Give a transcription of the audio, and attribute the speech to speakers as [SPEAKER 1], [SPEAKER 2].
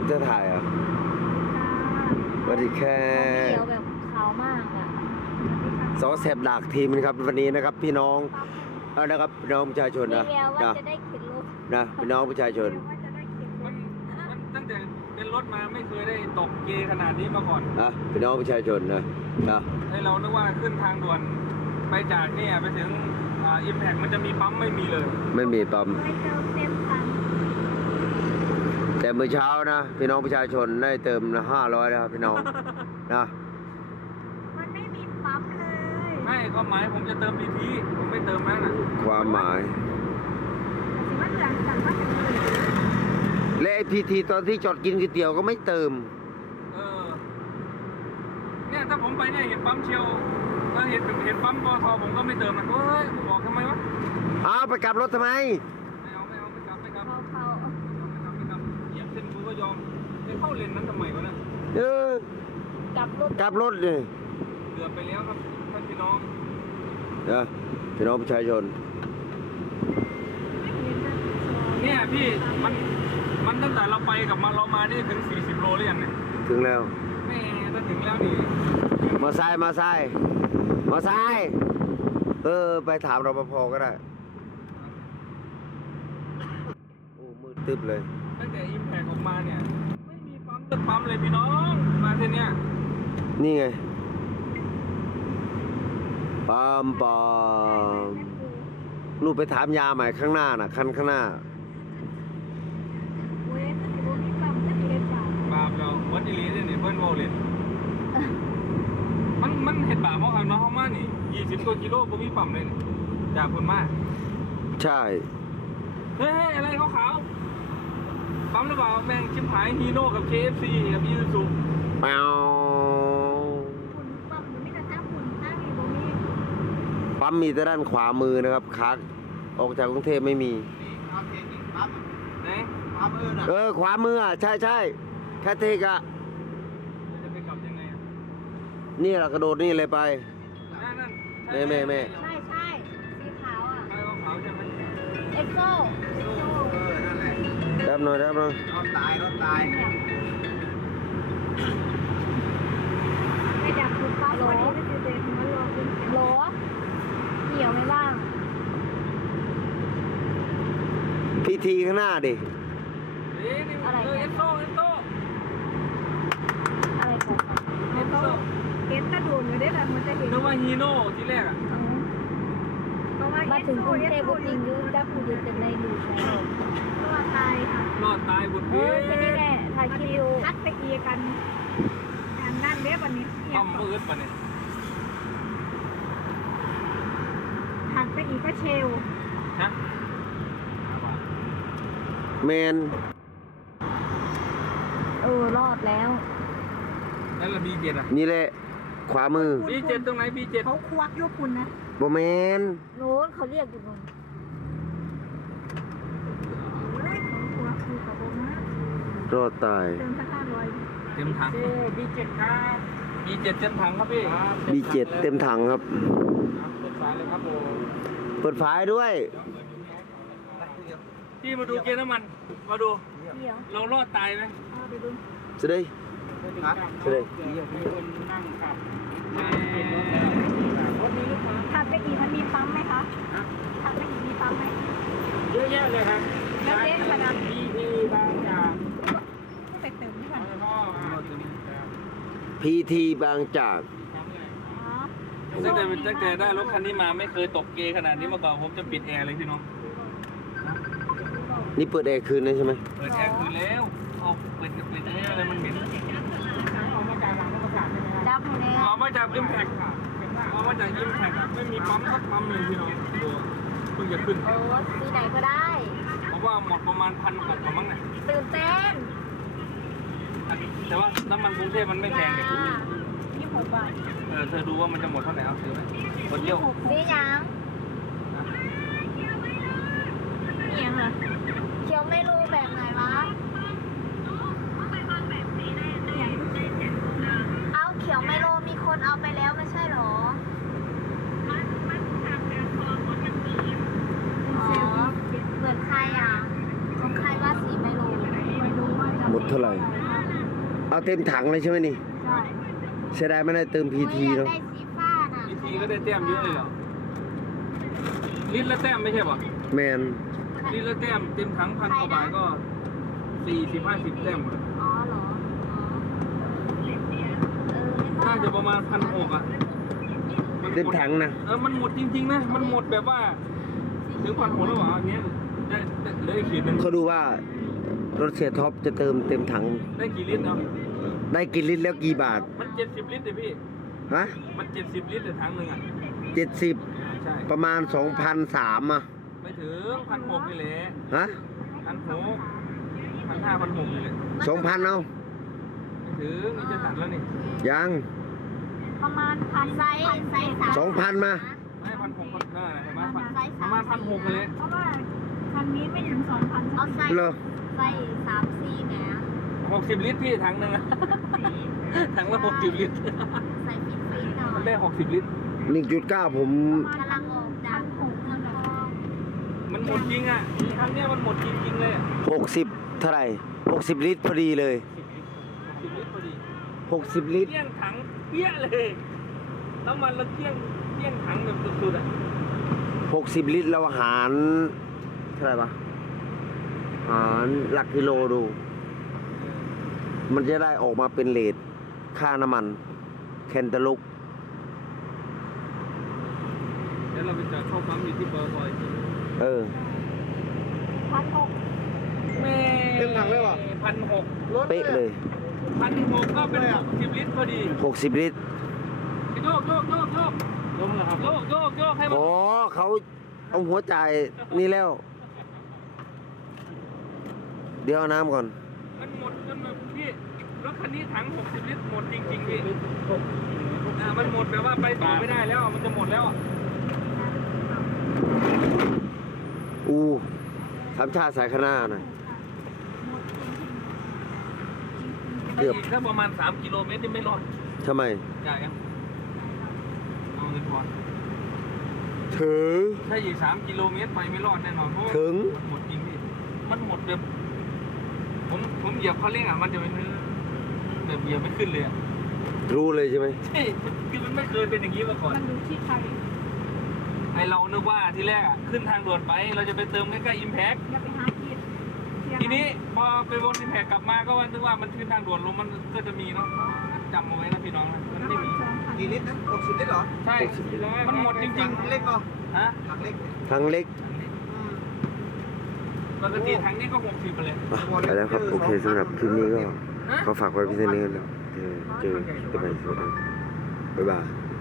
[SPEAKER 1] จะถ่ายอ่ะสวัสดีแค่
[SPEAKER 2] เขียวแบบขาวมากอ่ะ
[SPEAKER 1] สอแสบดากทีมนะครับวันนี้นะครับพี่น้องนะครับพี่น้องประชาชน
[SPEAKER 2] มี
[SPEAKER 1] นะ
[SPEAKER 2] แววว่าจะได้เข็นรถ
[SPEAKER 1] นะพี่น้องประชาชน
[SPEAKER 3] มันตั้งแต่เป็นรถมาไม่เคยได้ตกเกขนาดนี้มาก่อน
[SPEAKER 1] พี่น้องประชาชนนะ
[SPEAKER 3] ให้เรานึกว่าขึ้นทางด่วนไปจากเนี่ยไปถึงอิมแพคมันจะมีปั๊มไม่มีเลย
[SPEAKER 1] ไม่มีปั๊ม
[SPEAKER 2] ไม่เติมเต็มถัง
[SPEAKER 1] แต่เมื่อเช้านะพี่น้องประชาชนได้เติม500นะครับพี่น้องนะ
[SPEAKER 2] มันไม่มีปั๊มเลย
[SPEAKER 3] ไม่ความหมายผมจะเติมพีทีผมไม่เติมนั่นน่ะ
[SPEAKER 1] ความหมาย
[SPEAKER 2] สิว่าเหลืองสั่งว่าจะเลย
[SPEAKER 1] และไอพีทีตอนที่จอดกินก๋วยเตี๋ยวก็ไม่เติม
[SPEAKER 3] เออเนี่ยถ้าผมไปเนี่ยเห็นปั๊มเชียวแล้วเห็นปั๊มปตทผมก็ไม่เติมนะเฮ้ยบอกทำไมวะ
[SPEAKER 1] ไปกลับรถทำไม
[SPEAKER 3] ไม่เอาไม่กลับไม่กลับ
[SPEAKER 2] เขา
[SPEAKER 3] เหยียบเส้นกูก็ยอมไปเข้าเลนนั้นทำไมวะเนี่ย
[SPEAKER 2] กลับรถ
[SPEAKER 1] กลับรถเลย
[SPEAKER 3] เกือบไปแล้วครับท่านพี่น้อง
[SPEAKER 1] พี่น้องประชาชน
[SPEAKER 3] เนี่ยพี่มันตั้งแต่เราไปกับมาเรามานี่ถึง40 โลหรือยังเนี่ย
[SPEAKER 1] ถึงแล้ว
[SPEAKER 3] แม่ถ้าถึงแล้วนี่
[SPEAKER 1] มาไซค์ไปถามรปภก็ได้โอ้มืดตึ๊บเลย
[SPEAKER 3] ตั้งแต่อิมแพกออกมาเนี่ยไม่มีปั๊มตึกปั๊มเลยพี่น้องมาที่เนี่ย
[SPEAKER 1] นี่ไงปั๊มนู่นไปถามยาใหม่ข้างหน้าน่ะคันข้างหน้า
[SPEAKER 2] เว้ยถ้าสิว่ามีปั๊มจะเต็มปั๊ม
[SPEAKER 3] บาปเราวัดอีหลีเนี่ยเพิ่นโวเลยมันเห็ดบาปเพราะครับน้องเขามานี่20 กว่ากิโลบ่มีปั๊มเลยนี่จากคนมา
[SPEAKER 1] ใช่
[SPEAKER 3] เฮ้ยอะไรขาวๆปั๊มหรือเปล่าแม่งชิมหายฮีโน่กับ KFC กับอีซูซู
[SPEAKER 1] แมว
[SPEAKER 2] ฝุ่นปั๊มมันไม่กระทั่งฝุ่นถ้ามีบ่มี
[SPEAKER 1] ปั๊มมีแต่ด้านขวามือนะครับขาออกจากกรุงเทพไม่มี
[SPEAKER 3] ไหน
[SPEAKER 1] ขวามือใช่แค่เทกอะ
[SPEAKER 3] จะไปกลับยังไงอ่ะ
[SPEAKER 1] นี่แหละกระโดดนี่เลยไป
[SPEAKER 3] นั่น
[SPEAKER 1] แม่
[SPEAKER 2] ใช่สีขาวอ่ะ
[SPEAKER 3] ใช่ขาวใช่ไหม
[SPEAKER 2] เอ็กโซ
[SPEAKER 1] ดับหน่อย
[SPEAKER 3] รถตาย
[SPEAKER 2] ไม่อยากคุณป้าโหลโหลเหี่ยวไหมบ้าง
[SPEAKER 1] พีทีข้างหน้าดิ
[SPEAKER 3] นี่เอ็นโซ
[SPEAKER 2] อะไรของมัน
[SPEAKER 3] เอ็นโซ
[SPEAKER 2] เห็นกระโดดอยู่ได้เลยมันจะเห็น
[SPEAKER 3] นึกว่าฮีโน่ที่แรกอ่ะ
[SPEAKER 2] มาถึงกรุงเทพจริงยืนจับผู้ยืนเต็มในดูใช่ไหมตัวตายค่ะ
[SPEAKER 3] รอดตายบุด
[SPEAKER 2] เอ
[SPEAKER 3] เบี้
[SPEAKER 2] อแค่นี้แหละถ่ายคลิปอยู่
[SPEAKER 4] ทัดไปอีกันอันนั่นเรียบวันนี้
[SPEAKER 3] ปั๊มมืดปะเนี่ย
[SPEAKER 4] ถัดไปอีกก็เชล
[SPEAKER 3] ฮะ
[SPEAKER 1] แมน
[SPEAKER 2] รอดแล้ว
[SPEAKER 3] นั่นละ B7 อ่ะ
[SPEAKER 1] นี่แหละขวามือ
[SPEAKER 3] B7 ตรงไหน B7
[SPEAKER 4] เขาควักยกคุณนะ
[SPEAKER 1] บแมน
[SPEAKER 2] โน้นเขาเรียกอยู่นู่น
[SPEAKER 4] เฮ้ยเขาควักคือกับผมนะ
[SPEAKER 1] รอดตาย
[SPEAKER 4] เติมสัก500
[SPEAKER 3] เต็มถัง B7 ครับ B7 เต็มถังครับพี่
[SPEAKER 1] B7 เต็มถังครับ
[SPEAKER 3] เปิดฝาเลยครับผม
[SPEAKER 1] เปิดฝายด้วย
[SPEAKER 3] พี่มาดูเกียร์น้ำมันมาดู
[SPEAKER 2] เดี๋ยว
[SPEAKER 3] เรารอดตายไหม
[SPEAKER 4] เอาไปดู
[SPEAKER 1] จะได้จะได้
[SPEAKER 4] ถัดไปอีกมันมีปั๊มไหมคะถัดไปอีกมีปั๊มไหม
[SPEAKER 3] เยอะแยะเลยครับ
[SPEAKER 4] แล้วเจ๊ขนาด
[SPEAKER 3] BP บางจาก
[SPEAKER 4] ก็ไปเติมที่ก่อน
[SPEAKER 3] แล้วก็ตัวนี้
[SPEAKER 1] พีทีบางจาก
[SPEAKER 4] อ๋อ
[SPEAKER 3] ตั้งแต่ได้รถคันนี้มาไม่เคยตกเกขนาดนี้มาก่อนผมจะปิดแอร์เลยพี่น้อง
[SPEAKER 1] นี่เปิดแอร์คืนเลยใช่ไหม
[SPEAKER 3] เปิดแอร์คืนแล้วเอาเปิดแอร์อะไรมันเหม็นออกมาจากหลังรถกระบะใช่ไหมครับ
[SPEAKER 2] จับหมดแล้ว
[SPEAKER 3] ออกมาจากอิมแพคออกมาจากอิมแพคไม่มีปั๊มสักปั๊มเลยพี่น้องดูเพิ่งจะขึ้น
[SPEAKER 2] สีไหนก็ได้
[SPEAKER 3] เพราะว่าหมดประมาณ1,600กว่ามั้งเนี่ย
[SPEAKER 2] ตื่นเต้น
[SPEAKER 3] แต่ว่าน้ำมันกรุงเทพมันไม่แพงเนี่ย
[SPEAKER 4] 26 บาท
[SPEAKER 3] เธอดูว่ามันจะหมดเท่าไหร่เอาซื้อไหมคนเดียว
[SPEAKER 2] สีหยัง
[SPEAKER 4] นี่ยังเหรอ
[SPEAKER 2] เขียวไม่รู้แบบไหนวะ
[SPEAKER 4] อย่าง
[SPEAKER 2] เอาเขียวไม่รู้มีคนเอาไปแล้วไม่ใช่หรออ๋อเหมือนใครอ่ะของใครว่าสีไม่รู้
[SPEAKER 4] ไม่รู้ว่าจะ
[SPEAKER 1] หมดเท่าไหร่ เอาเต็มถังเลยใช่ไหมนี่
[SPEAKER 2] ใช่
[SPEAKER 1] เสียดายไม่ได้เติมพีทีเนาะ
[SPEAKER 2] ได้สีฟ้าน่ะ
[SPEAKER 3] พีทีก็ได้แต้มเยอะเลยเหรอลิตรละแต้มไม่ใช่ป่ะ
[SPEAKER 1] แมน
[SPEAKER 3] ลิตรละแต้มเต็มถัง1,000 กว่าบาทก็40-50 แต้มหมด
[SPEAKER 2] อ๋อเหรออ๋อ
[SPEAKER 3] น่าจะประมาณ1,600อ่ะน
[SPEAKER 1] เต็มถังนะ
[SPEAKER 3] มันหมดจริงๆนะมันหมดแบบว่าถึง1,600แล้วเหรออันเนี้ยได้เหลยขีดหนึง
[SPEAKER 1] เขาดูว่ารถเสียท็อปจะเติมเต็มถัง
[SPEAKER 3] ได้กี่ลิตรเนาะ
[SPEAKER 1] ได้กี่ลิตรแล้วกี่บาท
[SPEAKER 3] มัน70 ลิตรเลยพี่
[SPEAKER 1] ฮะ
[SPEAKER 3] มัน70 ลิตรเลยถังหนึ่งอ่ะ
[SPEAKER 1] 70
[SPEAKER 3] ใช่
[SPEAKER 1] ประมาณ 2,300อ่ะ
[SPEAKER 3] ไม่ถึง1,600นี่แหละ
[SPEAKER 1] ฮะ
[SPEAKER 3] 1,600 1,500 1,600นี่แหละ
[SPEAKER 1] 2,000เอา
[SPEAKER 3] ไม่ถึงนี่จะตัดแล้วนี่
[SPEAKER 1] ยัง
[SPEAKER 4] ประมาณพัน
[SPEAKER 2] ไซส์
[SPEAKER 1] 2,000มา
[SPEAKER 3] ไม่1,600ก็ได้เห็นไหมประมาณ1,600เลย
[SPEAKER 4] เพราะว่าคันนี้ไม่ถึง2,000
[SPEAKER 2] เอาไซส์
[SPEAKER 1] เหรอ
[SPEAKER 2] ไซส์3-4แหม
[SPEAKER 3] 60 ลิตรพี่ถังหนึ่งอะ ถังละ60 ลิตร
[SPEAKER 2] ใส่ฟิตๆหน่อ
[SPEAKER 3] มัน
[SPEAKER 2] ย
[SPEAKER 3] ได้60 ลิตร
[SPEAKER 1] 1.9 ผม
[SPEAKER 2] กำลังออกจากเมืองทอง
[SPEAKER 3] มันหมดจริงอ่ะครั้งเนี้ยมันหมดจริงๆเลยอะ
[SPEAKER 1] 60 เท่าไหร่ 60 ลิตรพอดีเลย
[SPEAKER 3] 60 ลิตรพอดี
[SPEAKER 1] 60 ลิตร
[SPEAKER 3] เกลี้ยงถังเปี้ยเลยน้ำมันแล้วเกลี้ยงถังแบบสุดๆอ่ะ
[SPEAKER 1] 60 ลิตรเราหารเท่าไหร่ปะหารหลักกิโลดู มันจะได้ออกมาเป็นเรทค่าน้ำมัน แคนตาลุก
[SPEAKER 3] แล้วเราไปจอดเข้าปั๊มอยู่ที่ปอทอย
[SPEAKER 1] เออ
[SPEAKER 4] 1,600
[SPEAKER 3] แม่
[SPEAKER 1] เต็มถังเลยเหรอ
[SPEAKER 3] 1,600
[SPEAKER 1] เป๊ะเลย
[SPEAKER 3] 1,600ก็เป็น60 ลิตรพอดี
[SPEAKER 1] 60 ลิตร
[SPEAKER 3] โยกลงเหรอครับโยกให้มัน
[SPEAKER 1] อ๋อเขาเอาหัวจ่ายนี่แล้ว เดี๋ยวเอาน้ำก่อน
[SPEAKER 3] มันหมดจนแบบพี่รถคันนี้ถัง60 ลิตรหมดจริงๆพี่มันหมดแบบว่าไปต่อไม่ได้แล้วมันจะหมดแล้วอะ
[SPEAKER 1] สามชาติสายข้างหน้าหน่อย เกื
[SPEAKER 3] เกื
[SPEAKER 1] อ
[SPEAKER 3] อบ บถ้าประมาณ3 กิโลเมตรนี่ไม่รอด
[SPEAKER 1] ทำไม
[SPEAKER 3] จ่ายกันเอาเงินพอน
[SPEAKER 1] ถึง
[SPEAKER 3] ถ้าอีก3 กิโลเมตรไปไม่รอดแน่นอนเพราะว่า
[SPEAKER 1] ถึง
[SPEAKER 3] มันหมดจริงพี่มันหมดแบบผมเหยียบเขาเร่งอ่ะมันจะเป็นแบบเหยียบไม่ขึ้นเลยอ่ะ
[SPEAKER 1] รู้เลยใช่ไหม
[SPEAKER 3] ใช่คือมันไม่เคยเป็นอย่างนี้มาก่อน
[SPEAKER 4] มันดูที่ใคร
[SPEAKER 3] ไอเรานึกว่าทีแรกอ่ะขึ้นทางด่วนไปเราจะไปเติมใกล้ๆอิมแพค
[SPEAKER 4] อย่าไปหาคิด
[SPEAKER 3] ทีนี้พอไปวนอิมแพคกลับมาก็ว่านึกว่ามันขึ้นทางด่วนลงมันก็จะมีเนาะจำเอาไว้นะพี่น้องนะมันไม่มี
[SPEAKER 5] กี่ลิตรนะ60 ลิตรเหรอ
[SPEAKER 3] ใช่มันหมดจริง
[SPEAKER 5] ถังเล็กเนาะ
[SPEAKER 3] ๆฮะ
[SPEAKER 5] ถังเล็ก
[SPEAKER 1] ทางเล็ก
[SPEAKER 3] ปกติถังนี้ก็60ไปเลย
[SPEAKER 1] อ่ะไปแล้วครับ โอเคสำหรับคลิปนี้ก็ขอฝากไว้เพียงเท่านี้แล้วเจอกันใหม่สวัสดีบ๊ายบาย